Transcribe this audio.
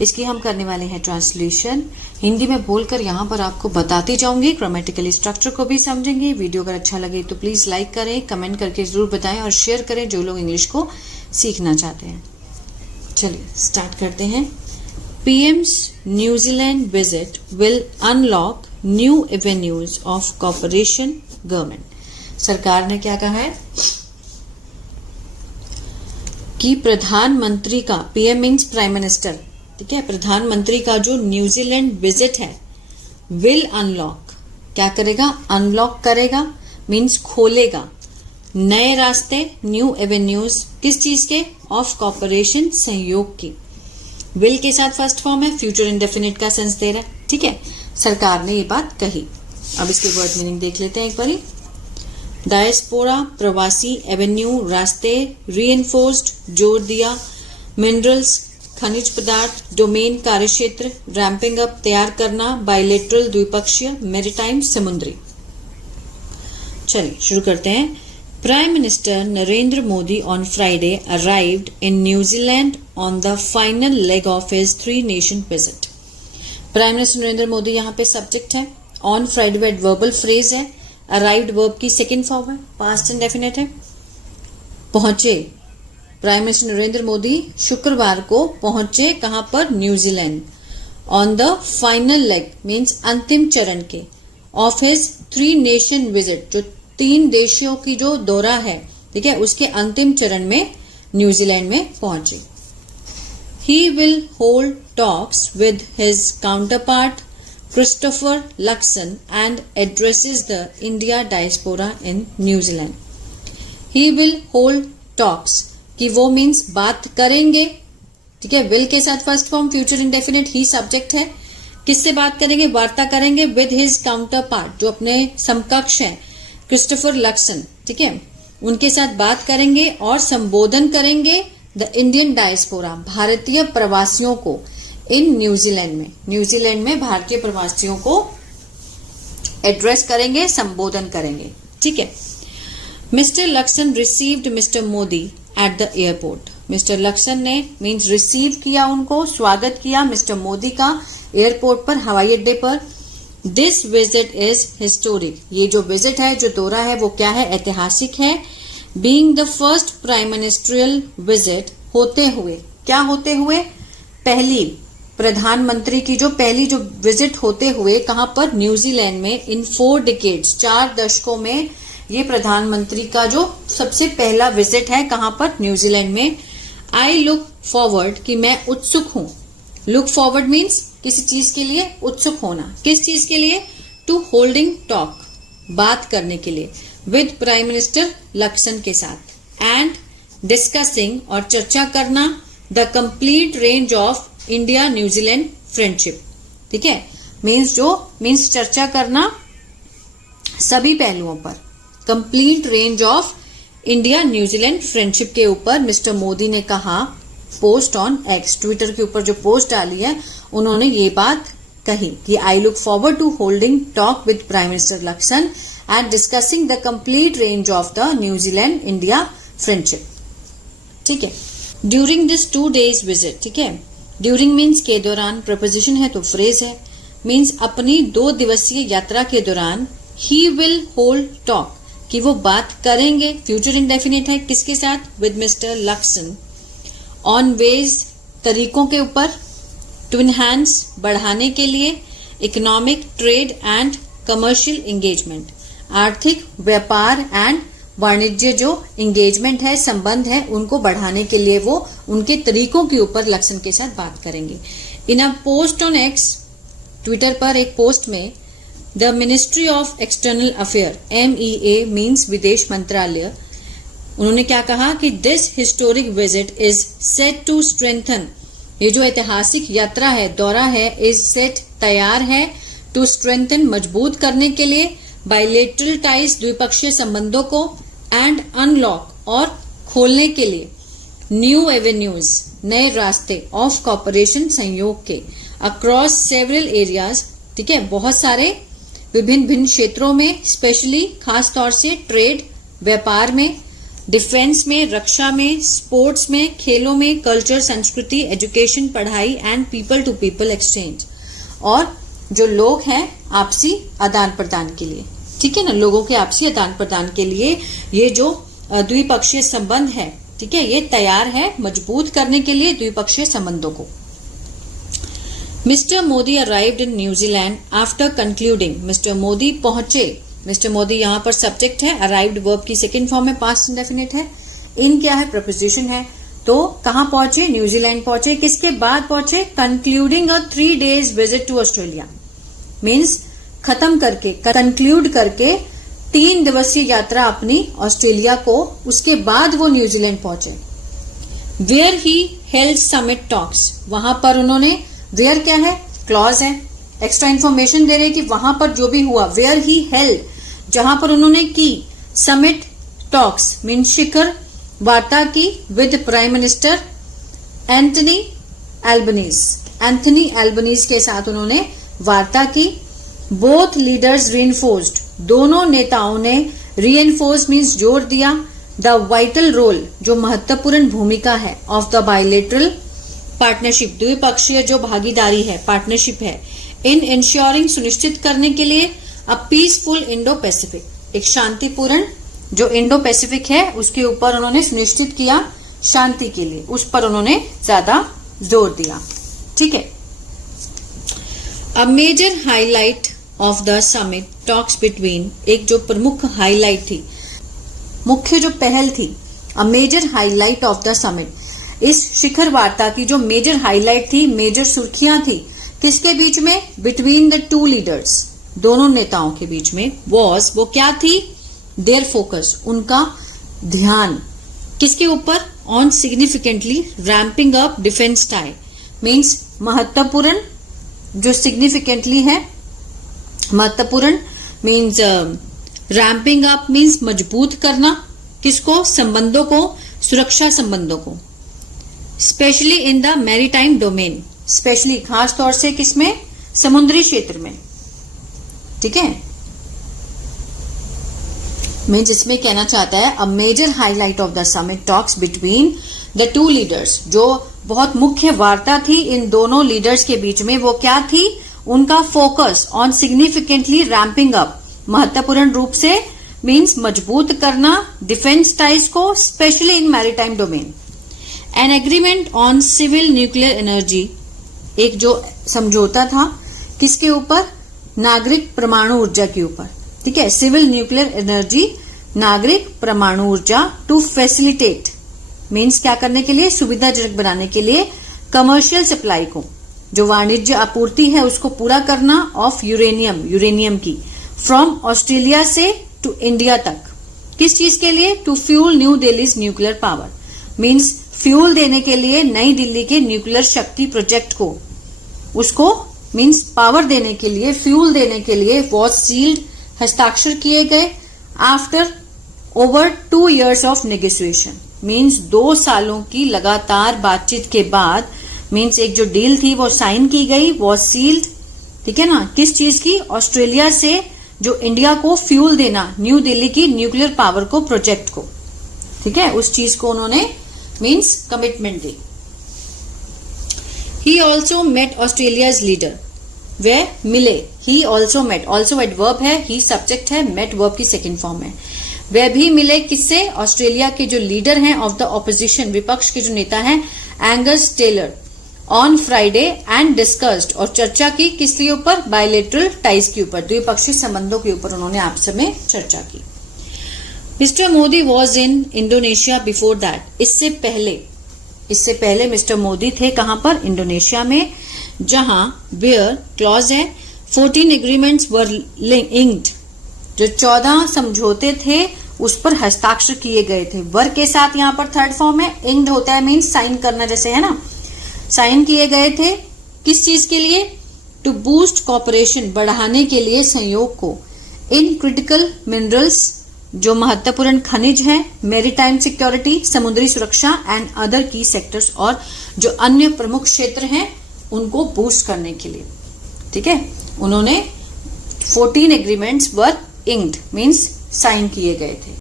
इसकी हम करने वाले हैं ट्रांसलेशन। हिंदी में बोलकर यहाँ पर आपको बताती जाऊंगी, ग्रामेटिकली स्ट्रक्चर को भी समझेंगे। वीडियो अगर अच्छा लगे तो प्लीज लाइक करें, कमेंट करके जरूर बताएं और शेयर करें जो लोग इंग्लिश को सीखना चाहते हैं। चलिए स्टार्ट करते हैं। PM's New Zealand visit will unlock new avenues of corporation government. सरकार ने क्या कहा है कि प्रधानमंत्री का, PM मीन्स प्राइम मिनिस्टर, ठीक है, प्रधानमंत्री का जो न्यूजीलैंड विजिट है विल अनलॉक, क्या करेगा, अनलॉक करेगा मीन्स खोलेगा नए रास्ते, न्यू एवेन्यूज, किस चीज के, ऑफ कॉर्पोरेशन, सहयोग की। विल के साथ फर्स्ट फॉर्म है, फ्यूचर इंडेफिनिट का सेंस दे रहा है, ठीक है। सरकार ने ये बात कही। अब इसके वर्ड मीनिंग देख लेते हैं एक बारी। डायस्पोरा प्रवासी, एवेन्यू रास्ते, रीइंफोर्स्ड जोर दिया, मिनरल्स खनिज पदार्थ, डोमेन कार्यक्षेत्र, रैंपिंग अप तैयार करना, बायलेटरल द्विपक्षीय, मैरीटाइम समुद्री। चलिए शुरू करते हैं। Prime minister Narendra Modi on Friday arrived in New Zealand on the final leg of his 3 nation visit. Prime minister Narendra Modi यहाँ पे सब्जेक्ट है, ऑन फ्राइडे एडवर्बल फ्रेज है, अराइव्ड वर्ब की सेकेंड फॉर्म है, पास्ट इंडेफिनिट है। पहुंचे, प्राइम मिनिस्टर नरेंद्र मोदी शुक्रवार को पहुंचे कहां पर, New Zealand. On the final leg means अंतिम चरण के, ऑफ हिज 3 नेशन विजिट, जो 3 देशों की जो दौरा है, ठीक है, उसके अंतिम चरण में न्यूजीलैंड में पहुंचे। He will hold talks with his counterpart Christopher Luxon and addresses the India diaspora in New Zealand. He will hold talks, कि वो मीन्स बात करेंगे, ठीक है, will के साथ फर्स्ट फॉर्म, फ्यूचर इंडेफिनिट, ही सब्जेक्ट है। किससे बात करेंगे, वार्ता करेंगे, विद हिज काउंटर पार्ट, जो अपने समकक्ष हैं, क्रिस्टोफर लक्सन, ठीक है, उनके साथ बात करेंगे और संबोधन करेंगे द इंडियन डायस्पोरा, भारतीय प्रवासियों को, इन न्यूजीलैंड में भारतीय प्रवासियों को एड्रेस करेंगे, संबोधन करेंगे, ठीक है। Mister Luxon received mister Modi at the airport. Mister Luxon ने मीन्स रिसीव किया, उनको स्वागत किया मिस्टर मोदी का एयरपोर्ट पर, हवाई अड्डे पर। दिस विजिट इज हिस्टोरिक, ये जो विजिट है, जो दौरा है, वो क्या है, ऐतिहासिक है। Being the first prime ministerial visit, होते हुए, क्या होते हुए, पहली प्रधानमंत्री की जो पहली जो विजिट होते हुए, कहां पर, न्यूजीलैंड में, इन 4 डिकेड्स, 4 दशकों में ये प्रधानमंत्री का जो सबसे पहला विजिट है, कहां पर, न्यूजीलैंड में। आई लुक फॉरवर्ड, कि मैं उत्सुक हूं। लुक फॉरवर्ड मीन्स किसी चीज के लिए उत्सुक होना, किस चीज के लिए, टू होल्डिंग टॉक, बात करने के लिए, विद प्राइम मिनिस्टर लक्सन के साथ, एंड डिस्कसिंग, और चर्चा करना, the complete range of India New Zealand friendship, ठीक है, मीन्स चर्चा करना सभी पहलुओं पर, complete range of India New Zealand friendship के ऊपर मिस्टर मोदी ने कहा। पोस्ट ऑन एक्स, ट्विटर के ऊपर जो पोस्ट डाली है, उन्होंने ये बात कही कि I look forward to holding talk with prime minister Luxon and discussing the complete range of the New Zealand India friendship, ठीक है। ड्यूरिंग दिस 2 days विजिट, ठीक है, ड्यूरिंग मीन्स के दौरान, प्रपोजिशन है तो फ्रेज है, मीन्स अपनी 2 दिवसीय यात्रा के दौरान, ही विल होल्ड टॉक, कि वो बात करेंगे, फ्यूचर इंडेफिनिट है, किसके साथ, with mister Luxon, on ways, तरीकों के ऊपर, टू इनहैंस, बढ़ाने के लिए, economic, trade and commercial engagement, आर्थिक, व्यापार एंड वाणिज्य जो एंगेजमेंट है, संबंध है, उनको बढ़ाने के लिए वो उनके तरीकों के ऊपर लक्सन के साथ बात करेंगे। In a post on X, Twitter पर एक पोस्ट में, the ministry of external affair, MEA means विदेश मंत्रालय, उन्होंने क्या कहा कि this historic visit is set to strengthen, ये जो ऐतिहासिक यात्रा है, दौरा है, इज सेट, तैयार है, टू स्ट्रेंथन, मजबूत करने के लिए, बायलेटरल टाइज, द्विपक्षीय संबंधों को, एंड अनलॉक, और खोलने के लिए, न्यू एवेन्यूज, नए रास्ते, ऑफ कॉर्पोरेशन, संयोग के, अक्रॉस सेवरल एरियाज, ठीक है, बहुत सारे विभिन्न क्षेत्रों में, स्पेशली खास तौर से ट्रेड, व्यापार में, डिफेंस में, रक्षा में, स्पोर्ट्स में, खेलों में, कल्चर, संस्कृति, एजुकेशन, पढ़ाई and people to people exchange, और जो लोग हैं आपसी आदान प्रदान के लिए, ठीक है ना, लोगों के आपसी आदान प्रदान के लिए ये जो द्विपक्षीय संबंध है, ठीक है, ये तैयार है मजबूत करने के लिए द्विपक्षीय संबंधों को। Mister Modi arrived in New Zealand after concluding, mister Modi पहुंचे, मिस्टर मोदी यहां पर सब्जेक्ट है, अराइव्ड वर्ब की सेकंड फॉर्म में पास्ट इंडेफिनिट है, इन क्या है, प्रपोजिशन है। तो कहां पहुंचे, न्यूजीलैंड पहुंचे, किसके बाद पहुंचे, concluding a 3 days visit to Australia, means खत्म करके, कंक्लूड करके 3 दिवसीय यात्रा अपनी ऑस्ट्रेलिया को, उसके बाद वो न्यूजीलैंड पहुंचे। Where he held summit talks, वहां पर उन्होंने, वेयर क्या है, क्लॉज है, एक्स्ट्रा इन्फॉर्मेशन दे रहे कि वहां पर जो भी हुआ, वेयर ही हेल्ड, जहां पर उन्होंने की, समिट टॉक्स मीन शिखर वार्ता की, with prime minister Anthony Albanese, Anthony Albanese के साथ उन्होंने वार्ता की। बोथ लीडर्स रीइंफोर्स्ड, दोनों नेताओं ने, रीइंफोर्स मीन्स जोर दिया, द वाइटल रोल, जो महत्वपूर्ण भूमिका है, ऑफ द बायलैटरल पार्टनरशिप, द्विपक्षीय जो भागीदारी है, पार्टनरशिप है, इन इंश्योरिंग, सुनिश्चित करने के लिए, अ पीसफुल इंडो पैसिफिक, एक शांतिपूर्ण जो इंडो पैसिफिक है उसके ऊपर उन्होंने सुनिश्चित किया शांति के लिए, उस पर उन्होंने ज्यादा जोर दिया, ठीक है। A major highlight of the summit talks between, एक जो प्रमुख हाईलाइट थी, मुख्य जो पहल थी, a major highlight of the summit, इस शिखर वार्ता की जो मेजर हाईलाइट थी, मेजर सुर्खियां थी, किसके बीच में, बिटवीन द 2 लीडर्स, दोनों नेताओं के बीच में, वॉज, वो क्या थी, देयर फोकस, उनका ध्यान, किसके ऊपर, on significantly ramping up defence tie, means महत्वपूर्ण, जो सिग्निफिकेंटली है महत्वपूर्ण, मीन्स रैंपिंग अप मीन्स मजबूत करना, किसको, संबंधों को, सुरक्षा संबंधों को, specially in the maritime domain, specially खास तौर से किसमें, समुद्री क्षेत्र में, ठीक है। मैं जिसमें कहना चाहता है, a major highlight of the summit talks between the 2 leaders, जो बहुत मुख्य वार्ता थी इन दोनों लीडर्स के बीच में, वो क्या थी, उनका focus on significantly ramping up, महत्वपूर्ण रूप से, मीन्स मजबूत करना, डिफेंस टाइज को, specially in maritime domain. An agreement on civil nuclear energy, एक जो समझौता था, किसके ऊपर, नागरिक परमाणु ऊर्जा के ऊपर, ठीक है, सिविल न्यूक्लियर एनर्जी, नागरिक परमाणु ऊर्जा, टू फैसिलिटेट मीन्स क्या करने के लिए, सुविधाजनक बनाने के लिए, कमर्शियल सप्लाई को, जो वाणिज्य आपूर्ति है उसको पूरा करना, ऑफ यूरेनियम, यूरेनियम की, फ्रॉम ऑस्ट्रेलिया से टू इंडिया तक, किस चीज के लिए, to fuel New Delhi's nuclear power, means fuel देने के लिए नई दिल्ली के न्यूक्लियर शक्ति प्रोजेक्ट को, उसको मीन्स पावर देने के लिए, फ्यूल देने के लिए, वॉज सील्ड, हस्ताक्षर किए गए, after over 2 years of negotiation, means 2 सालों की लगातार बातचीत के बाद, मीन्स एक जो डील थी वो साइन की गई, वॉज सील्ड, ठीक है ना, किस चीज की, ऑस्ट्रेलिया से जो इंडिया को फ्यूल देना, न्यू दिल्ली की न्यूक्लियर पावर को, प्रोजेक्ट को, ठीक है, उस चीज को उन्होंने मीन्स कमिटमेंट दी। He also met Australia's leader, वे मिले, he also met, also adverb है, ही सब्जेक्ट है, मेट वर्ब की सेकेंड फॉर्म है, वे भी मिले किससे, ऑस्ट्रेलिया के जो लीडर हैं ऑफ द ऑपोजिशन, विपक्ष के जो नेता हैं, Angus Taylor, on Friday and discussed, और चर्चा की किसके ऊपर, बायलैटरल टाइज के ऊपर, द्विपक्षीय संबंधों के ऊपर उन्होंने आपस में चर्चा की। Mister Modi was in Indonesia before that, इससे पहले मिस्टर मोदी थे कहां पर, इंडोनेशिया में, जहां वेयर क्लॉज है, 14 एग्रीमेंट्स वर इंक्ड, जो 14 समझौते थे उस पर हस्ताक्षर किए गए थे, वर के साथ यहां पर थर्ड फॉर्म है, इंक्ड होता है मीन्स साइन करना, जैसे है ना, साइन किए गए थे, किस चीज के लिए, टू बूस्ट कॉपरेशन, बढ़ाने के लिए सहयोग को, इन क्रिटिकल मिनरल्स, जो महत्वपूर्ण खनिज हैं, मैरीटाइम सिक्योरिटी, समुद्री सुरक्षा, एंड अदर की सेक्टर्स, और जो अन्य प्रमुख क्षेत्र हैं उनको बूस्ट करने के लिए, ठीक है, उन्होंने 14 एग्रीमेंट्स वर इंक्ड मीन्स साइन किए गए थे।